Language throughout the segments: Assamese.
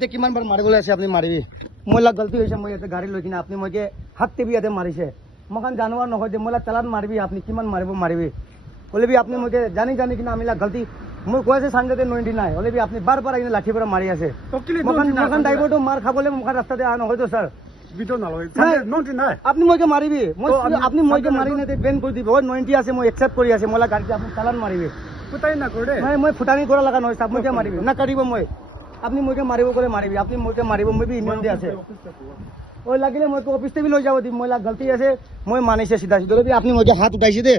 এতিয়া কিমান বাৰ মাৰিবলৈ আছে আপুনি মাৰিবি মই লাগ গলতি হৈছে মই ইয়াতে গাড়ী লৈ কিনে আপুনি মই হাত টিপি ইয়াতে মাৰিছে মই কান জানোৱাৰ নহয় যে মই চালান মাৰিবি আপুনি কিমান মাৰিব মাৰিবি বলেবি আপনি মই জানি জানি কিনে আমি লাগ গলতি মই কৈ আছে চানডেতে 90 নাই হলেবি আপনি বাৰ আহি লাঠি পৰা মাৰি আছে মকান ড্ৰাইভাৰটো মাৰ খাবলৈ মুখাৰ ৰাস্তাতে অহা নহয়তো ছাৰ আপনি মইকে মাৰিবি আপনি মইকে মাৰি না বেন কৰে দিব 90 আছে মই একসেপ্ট কৰি আছে মোলা গাড়ি আপনি চালান মাৰিবি ফুটাই না কৰে মই ফুটানি কৰা লাগা নহয় সাব মইকে মারিবি না কাটিব মই আপনি মইকে মারিব করে মারিবি আপনি মইকে মারিব মই বি ইউনিয়ন দে আছে ওই লাগিলে মই তো অফিস থেকে লৈ যাব দি মোলা গলতি আছে মই মানিছে সিধা সিধা আপনি মইকে হাত উঠাইছে দে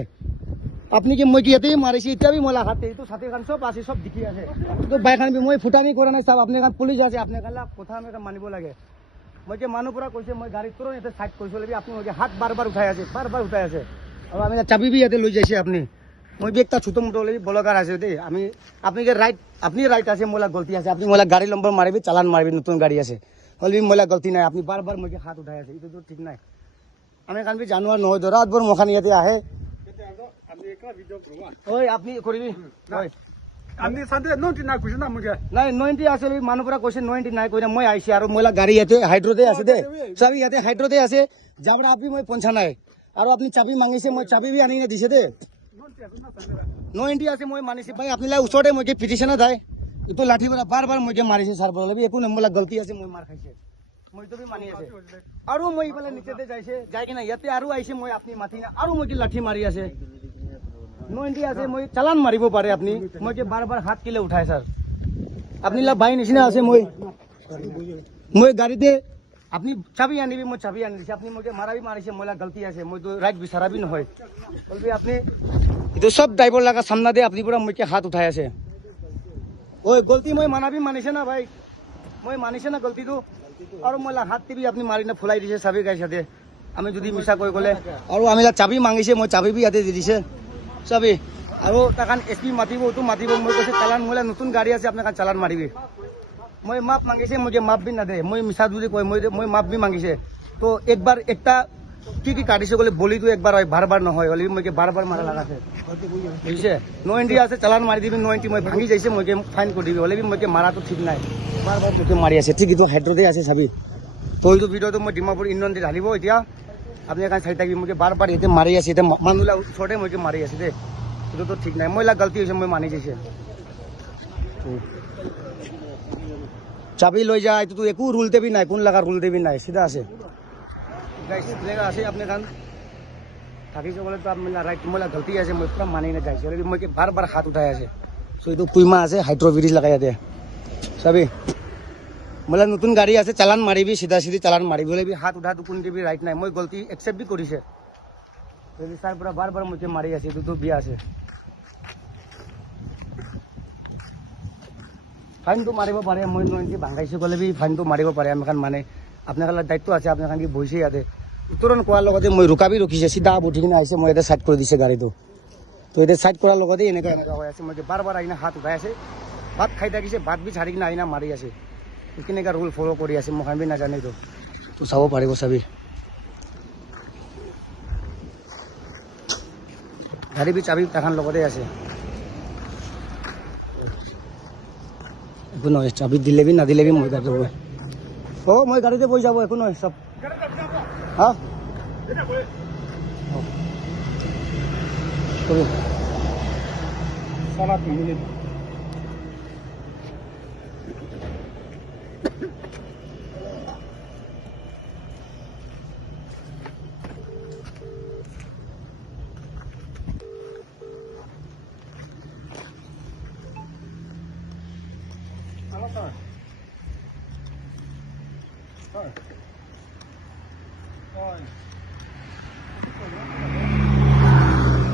আপনি কি মই কি এতেই মারিছি এটা বি মোলা হাতে তো সাথে কান সব আছে সব দেখি আছে তো বাইখান বি মই ফুটানি কৰা নাই সাব আপনি কান পুলিশ আছে আপনি কালা কথা আমি মানিব লাগে মই মানুহ পৰা কৈছে মই গাড়ী তুৰন্ত ইয়াতে সাইড কৰিছো লাগি আপুনি মই হাত বাৰ উঠাই আছে বাৰ উঠাই আছে আৰু আমি চাবি বি ইয়াতে লৈ যাইছে আপুনি মই বি একটা ছোট মোটো লাগি বলগাৰ আছে দেই আমি আপনি কে ৰাইট আপনি ৰাইট আছে মোলা গলতি আছে আপনি মোলা গাড়ী নম্বৰ মাৰিবি চালান মাৰিবি নতুন গাড়ী আছে হলবি মোলা গলতি নাই আপনি বাৰ মই হাত উঠাই আছে এইটো ঠিক নাই আমি কান বি জানুৱাৰ নহয় ৰাত ভৰ মখান ইয়াতে আহে আপনি একটা ভিডিও কৰবা ওই আপনি কৰিবি ওই আমি সাথে 90 না কইছ না মুগে নাই 90 আসলে মানুহ পৰা কৈছে 90 নাই কইনা মই আইছি আৰু মোলা গাড়ী ইয়াতে হাইড্ৰোতে আছে দে চাবি ইয়াতে হাইড্ৰোতে আছে যাবৰা আপনি মই পঞ্চা নাই আৰু আপনি চাবি মাগিছে মই চাবি বি আনি না দিছে দে 90 আছে মই মানিছি ভাই আপনি লাই উছৰতে মইকে পিটিছনা দাই ইটো লাঠি পৰা বাৰ মইকে মাৰিছে ছাৰ বলবি একো নম্বলা গলতি আছে মই মাৰ খাইছে মই তো বি মানি আছে আৰু মই ইফালে নিচেতে যাইছে যাই কিনা ইয়াতে আৰু আইছে মই আপনি মাথি না আৰু মইকে লাঠি মাৰি আছে 90 আছে মই চালান মারিব পারে আপনি মই যে বারবার হাত কিলে উঠায় স্যার আপনি লা ভাই নিচিনা আছে মই গাড়িতে আপনি চাবি আনিবি মই চাবি আনি দিছি আপনি মকে মারাবি মারিছে মোলা গলতি আছে মই তো রাইট বিচারাবি নহয় বলবি আপনি এটা সব ড্রাইভার লাগা সামনা দে আপনি পুরা মকে হাত উঠায় আছে ওই গলতি মই মানাবি মানিছে না ভাই মই মানিছে না গলতি তো আর মোলা হাত টিপি আপনি মারি না ফুলাই দিছে চাবি গাই সাথে আমি যদি মিছা কই গলে আর আমি চাবি মাগিছে মই চাবি বি ইয়াতে দি দিছে চাবি আৰু তাকান এসপি মাতিব তো মাতিব মই কৈছে চালান মোলা নতুন গাড়ী আছে আপনার চালান মারিবি মই মাপ মাগিছে মই মাপ বি না দে মই মিছা যদি কই মই মাপ বি মাগিছে তো একবার একটা কি কাটিছে বলে বলি তো একবার হয় বারবার নহয় হলে মই বারবার মারা লাগাছে বুঝছে 90 আছে চালান মারি দিবি 90 মই ভাঙি যাইছে মই ফাইন করে দিবি হলে মই মারা তো ঠিক নাই বারবার তোকে মারি আছে ঠিক তো হাইড্রোতে আছে চাবি তো এইটো ভিডিওটো মই ডিমাপুর ইউনিয়ন দি ঢালিব এতিয়া আপনি এখানে চাই থাকি মই বারবার এতে মারি আছে এটা মানুলা ছোটে মই মারি আছে দে এটা তো ঠিক নাই মই লাগ গলতি হইছে মই মানি যাইছে চাবি লৈ যা এইটো তো একো রুল দেবি নাই কোন লাগা রুল দেবি নাই সিধা আছে গাইস জায়গা আছে আপনি কান থাকি বলে তো আপনি রাইট মই লাগ গলতি আছে মই পুরা মানি না যাইছে মই বারবার হাত উঠাই আছে সো এইটো পুইমা আছে হাইড্রো ব্রিজ লাগাই দে চাবি মোলা নতুন গাড়ী আছে চালান মারিবি সিধা সিধি চালান মারিবি বলে হাত উঠা তো কোন দিবি রাইট নাই মই গলতি একসেপ্ট বি কৰিছে যদি স্যার পুরা বারবার মই মারি আছে এইটো তো বিয়া আছে ফাইন তো মারিব পারে মই 90 ভাঙাইছে গলে বি ফাইন তো মারিব পারে আমি মানে আপনার দায়িত্ব আছে আপনার কি বইছে ইয়াতে তুরন্ত কোৱাৰ লগতে মই ৰুকাবি ৰখিছে সিধা উঠি কিনে আহিছে মই এটা সাইড কৰি দিছে গাড়ীটো তো এটা সাইড কৰাৰ লগতে এনেকা হৈ আছে মই বারবার আইনা হাত উঠাই আছে ভাত খাই থাকিছে ভাত বি ছাড়ি কিনে আইনা মাৰি আছে কেনেকা ৰুল ফলো কৰি আছে মই বি নাজানে তো চাব পাৰিব চাবি গাড়ী বি চাবি তাখান লগতে আছে একো নহয় চাবি দিলে বি না দিলে বি মই গাড়ি যাব ও মই গাড়িতে বই যাব একো নহয় সব হ্যাঁ করুন সালাত মিনিট Fine.